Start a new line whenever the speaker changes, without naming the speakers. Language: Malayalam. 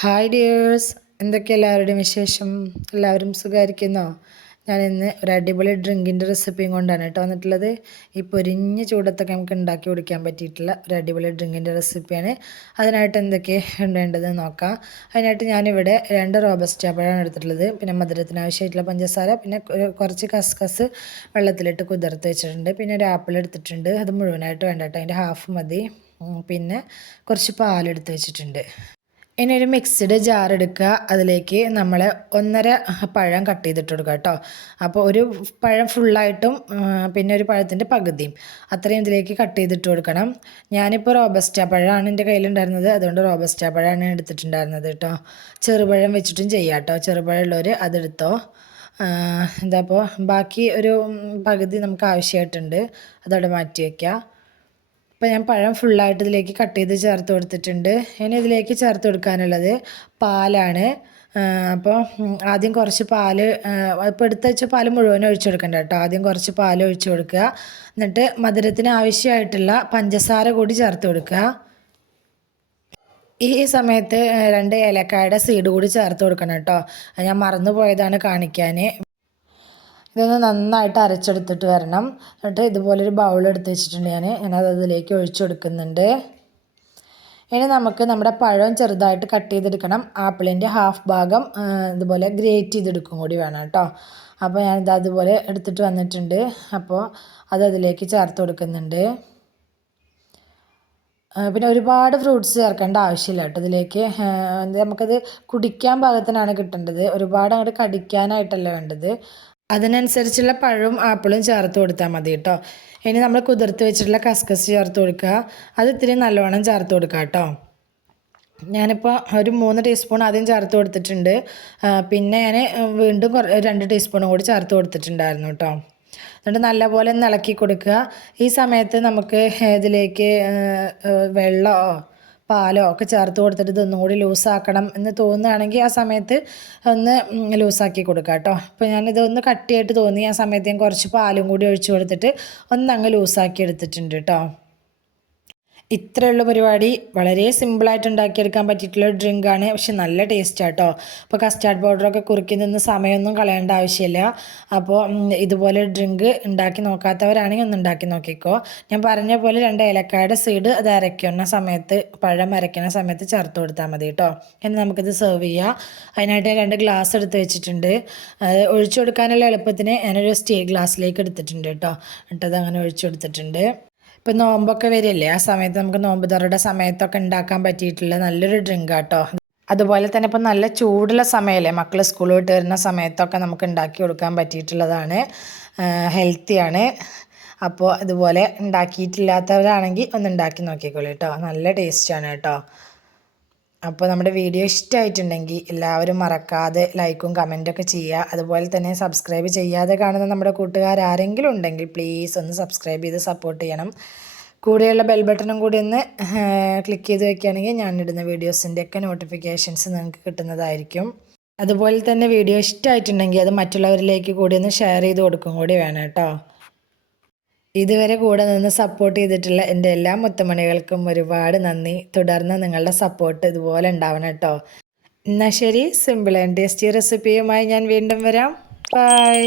ഹായ് ഡിയേഴ്സ് എന്തൊക്കെ എല്ലാവരുടെയും വിശേഷം? എല്ലാവരും സുഖമായിരിക്കുന്നോ ഞാൻ ഇന്ന് ഒരു അടിപൊളി ഡ്രിങ്കിന്റെ റെസിപ്പിയും കൊണ്ടാണ് കേട്ടോ വന്നിട്ടുള്ളത്. ഈ പൊരിഞ്ഞ ചൂടത്തൊക്കെ നമുക്ക് ഉണ്ടാക്കി കുടിക്കാൻ പറ്റിയിട്ടുള്ള ഒരു അടിപൊളി ഡ്രിങ്കിന്റെ റെസിപ്പിയാണ് അതിനായിട്ട് എന്തൊക്കെ ഉണ്ടേണ്ടത് നോക്കാം. അതിനായിട്ട് ഞാനിവിടെ രണ്ട് റോബസ്റ്റ് പഴമാണ് എടുത്തിട്ടുള്ളത്. പിന്നെ മധുരത്തിന് ആവശ്യമായിട്ടുള്ള പഞ്ചസാര പിന്നെ കുറച്ച് കസ്കസ് വെള്ളത്തിലിട്ട് കുതിർത്ത് വെച്ചിട്ടുണ്ട്. പിന്നെ ഒരു ആപ്പിൾ എടുത്തിട്ടുണ്ട്. അത് മുഴുവനായിട്ട് വേണ്ട കേട്ടോ. അതിന്റെ ഹാഫ് മതി. പിന്നെ കുറച്ച് പാലെടുത്ത് വെച്ചിട്ടുണ്ട്. ഇനി ഒരു മിക്സ്ഡ് ജാർ എടുക്കുക. അതിലേക്ക് നമ്മൾ ഒന്നര പഴം കട്ട് ചെയ്തിട്ട് കൊടുക്കുക കേട്ടോ. അപ്പോൾ ഒരു പഴം ഫുള്ളായിട്ടും പിന്നെ ഒരു പഴത്തിന്റെ പകുതിയും അത്രയും ഇതിലേക്ക് കട്ട് ചെയ്തിട്ട് കൊടുക്കണം. ഞാനിപ്പോൾ റോബസ്റ്റ പഴമാണ് എന്റെ കയ്യിലുണ്ടായിരുന്നത്. അതുകൊണ്ട് റോബസ്റ്റ പഴമാണ് എടുത്തിട്ടുണ്ടായിരുന്നത് കേട്ടോ. ചെറുപഴം വെച്ചിട്ടും ചെയ്യാം കേട്ടോ. ചെറുപഴം ഉള്ളവർ അതെടുത്തോ. എന്താ അപ്പോൾ ബാക്കി ഒരു പകുതി നമുക്ക് ആവശ്യമായിട്ടുണ്ട്. അതവിടെ മാറ്റി വയ്ക്കാം. അപ്പോൾ ഞാൻ പഴം ഫുള്ളായിട്ട് ഇതിലേക്ക് കട്ട് ചെയ്ത് ചേർത്ത് കൊടുത്തിട്ടുണ്ട്. ഇനി ഇതിലേക്ക് ചേർത്ത് കൊടുക്കാനുള്ളത് പാലാണ്. അപ്പോൾ ആദ്യം കുറച്ച് പാൽ ഇപ്പോൾ എടുത്ത് വെച്ച പാൽ മുഴുവൻ ഒഴിച്ചു കൊടുക്കണ്ട കേട്ടോ. ആദ്യം കുറച്ച് പാൽ ഒഴിച്ചു കൊടുക്കുക. എന്നിട്ട് മധുരത്തിന് ആവശ്യമായിട്ടുള്ള പഞ്ചസാര കൂടി ചേർത്ത് കൊടുക്കുക. ഈ സമയത്ത് രണ്ട് ഏലക്കായുടെ സീഡ് കൂടി ചേർത്ത് കൊടുക്കണം കേട്ടോ. ഞാൻ മറന്നു പോയതാണ് കാണിക്കാൻ. ഇതൊന്ന് നന്നായിട്ട് അരച്ചെടുത്തിട്ട് വരണം. എന്നിട്ട് ഇതുപോലൊരു ബൗൾ എടുത്ത് വെച്ചിട്ടുണ്ട് ഞാൻ ഞാനത് അതിലേക്ക് ഒഴിച്ചു കൊടുക്കുന്നുണ്ട്. ഇനി നമുക്ക് നമ്മുടെ പഴം ചെറുതായിട്ട് കട്ട് ചെയ്തെടുക്കണം. ആപ്പിളിന്റെ ഹാഫ് ഭാഗം ഇതുപോലെ ഗ്രേറ്റ് ചെയ്തെടുക്കും കൂടി വേണം കേട്ടോ. അപ്പോൾ ഞാനിത് അതുപോലെ എടുത്തിട്ട് വന്നിട്ടുണ്ട്. അപ്പോൾ അത് അതിലേക്ക് ചേർത്ത് കൊടുക്കുന്നുണ്ട്. പിന്നെ ഒരുപാട് ഫ്രൂട്ട്സ് ചേർക്കേണ്ട ആവശ്യമില്ല കേട്ടോ ഇതിലേക്ക്. നമുക്കത് കുടിക്കാൻ പാകത്തിനാണ് കിട്ടേണ്ടത്. ഒരുപാട് അങ്ങോട്ട് കടിക്കാനായിട്ടല്ല വേണ്ടത്. അതിനനുസരിച്ചുള്ള പഴവും ആപ്പിളും ചേർത്ത് കൊടുത്താൽ മതി കേട്ടോ. ഇനി നമ്മൾ കുതിർത്ത് വെച്ചിട്ടുള്ള കസ്കസ് ചേർത്ത് കൊടുക്കുക. അത് ഇത്തിരി നല്ലവണ്ണം ചേർത്ത് കൊടുക്കുക കേട്ടോ. ഞാനിപ്പോൾ ഒരു മൂന്ന് ടീസ്പൂൺ ആദ്യം ചേർത്ത് കൊടുത്തിട്ടുണ്ട്. പിന്നെ ഞാൻ വീണ്ടും രണ്ട് ടീസ്പൂണും കൂടി ചേർത്ത് കൊടുത്തിട്ടുണ്ടായിരുന്നു കേട്ടോ. എന്നിട്ട് നല്ലപോലെ ഒന്ന് ഇളക്കി കൊടുക്കുക. ഈ സമയത്ത് നമുക്ക് ഇതിലേക്ക് വെള്ളമോ പാലോ ഒക്കെ ചേർത്ത് കൊടുത്തിട്ട് ഇതൊന്നുകൂടി ലൂസാക്കണം എന്ന് തോന്നുകയാണെങ്കിൽ ആ സമയത്ത് ഒന്ന് ലൂസാക്കി കൊടുക്കുക കേട്ടോ. അപ്പോൾ ഞാനിതൊന്ന് കട്ടിയായിട്ട് തോന്നി. ആ സമയത്ത് ഞാൻ കുറച്ച് പാലും കൂടി ഒഴിച്ചു കൊടുത്തിട്ട് ഒന്ന് അങ്ങ് ലൂസാക്കി എടുത്തിട്ടുണ്ട് കേട്ടോ. ഇത്രയുള്ള പരിപാടി വളരെ സിമ്പിളായിട്ട് ഉണ്ടാക്കിയെടുക്കാൻ പറ്റിയിട്ടുള്ള ഡ്രിങ്കാണ് പക്ഷെ നല്ല ടേസ്റ്റ് ആട്ടോ അപ്പോൾ കസ്റ്റാർഡ് പൗഡറൊക്കെ കുറുക്കി നിന്ന് സമയമൊന്നും കളയേണ്ട ആവശ്യമില്ല. അപ്പോൾ ഇതുപോലെ ഡ്രിങ്ക് ഉണ്ടാക്കി നോക്കാത്തവരാണെങ്കിൽ ഒന്ന് ഉണ്ടാക്കി നോക്കിക്കോ. ഞാൻ പറഞ്ഞ പോലെ രണ്ട് ഏലക്കായുടെ സീഡ് അത് അരയ്ക്കുന്ന സമയത്ത് പഴം അരയ്ക്കുന്ന സമയത്ത് ചേർത്ത് കൊടുത്താൽ മതി കേട്ടോ എന്നാൽ നമുക്കിത് സെർവ് ചെയ്യാം. അതിനായിട്ട് ഞാൻ രണ്ട് ഗ്ലാസ് എടുത്ത് വെച്ചിട്ടുണ്ട്. ഒഴിച്ചു കൊടുക്കാനുള്ള എളുപ്പത്തിന് ഞാനൊരു സ്റ്റീൽ ഗ്ലാസ്സിലേക്ക് എടുത്തിട്ടുണ്ട് കേട്ടോ എന്നിട്ടത് അങ്ങനെ ഒഴിച്ചു കൊടുത്തിട്ടുണ്ട്. ഇപ്പം നോമ്പൊക്കെ വരില്ലേ? ആ സമയത്ത് നമുക്ക് നോമ്പ് തുറയുടെ സമയത്തൊക്കെ ഉണ്ടാക്കാൻ പറ്റിയിട്ടുള്ള നല്ലൊരു ഡ്രിങ്ക് കേട്ടോ അതുപോലെ തന്നെ ഇപ്പം നല്ല ചൂടുള്ള സമയമല്ലേ മക്കൾ സ്കൂൾ വിട്ട് വരുന്ന സമയത്തൊക്കെ നമുക്ക് ഉണ്ടാക്കി കൊടുക്കാൻ പറ്റിയിട്ടുള്ളതാണ്. ഹെൽത്തിയാണ് അപ്പോൾ ഇതുപോലെ ഉണ്ടാക്കിയിട്ടില്ലാത്തവരാണെങ്കിൽ ഒന്ന് ഉണ്ടാക്കി നോക്കിക്കോളൂ കേട്ടോ നല്ല ടേസ്റ്റാണ് കേട്ടോ. അപ്പോൾ നമ്മുടെ വീഡിയോ ഇഷ്ടമായിട്ടുണ്ടെങ്കിൽ എല്ലാവരും മറക്കാതെ ലൈക്കും കമന്റൊക്കെ ചെയ്യുക. അതുപോലെ തന്നെ സബ്സ്ക്രൈബ് ചെയ്യാതെ കാണുന്ന നമ്മുടെ കൂട്ടുകാർ ആരെങ്കിലും ഉണ്ടെങ്കിൽ പ്ലീസ് ഒന്ന് സബ്സ്ക്രൈബ് ചെയ്ത് സപ്പോർട്ട് ചെയ്യണം. കൂടെയുള്ള ബെൽ ബട്ടണും കൂടി ഒന്ന് ക്ലിക്ക് ചെയ്ത് വെക്കുകയാണെങ്കിൽ ഞാൻ ഇടുന്ന വീഡിയോസിന്റെ ഒക്കെ നോട്ടിഫിക്കേഷൻസ് നിങ്ങൾക്ക് കിട്ടുന്നതായിരിക്കും. അതുപോലെ തന്നെ വീഡിയോ ഇഷ്ടമായിട്ടുണ്ടെങ്കിൽ അത് മറ്റുള്ളവരിലേക്ക് കൂടി ഒന്ന് ഷെയർ ചെയ്ത് കൊടുക്കും കൂടി വേണം കേട്ടോ. ഇതുവരെ കൂടെ നിന്ന് സപ്പോർട്ട് ചെയ്തിട്ടുള്ള എന്റെ എല്ലാ മുത്തമണികൾക്കും ഒരുപാട് നന്ദി. തുടർന്ന് നിങ്ങളുടെ സപ്പോർട്ട് ഇതുപോലെ ഉണ്ടാവണം കേട്ടോ. എന്നാൽ ശരി സിമ്പിൾ ആൻഡ് ടേസ്റ്റി റെസിപ്പിയുമായി ഞാൻ വീണ്ടും വരാം. ബൈ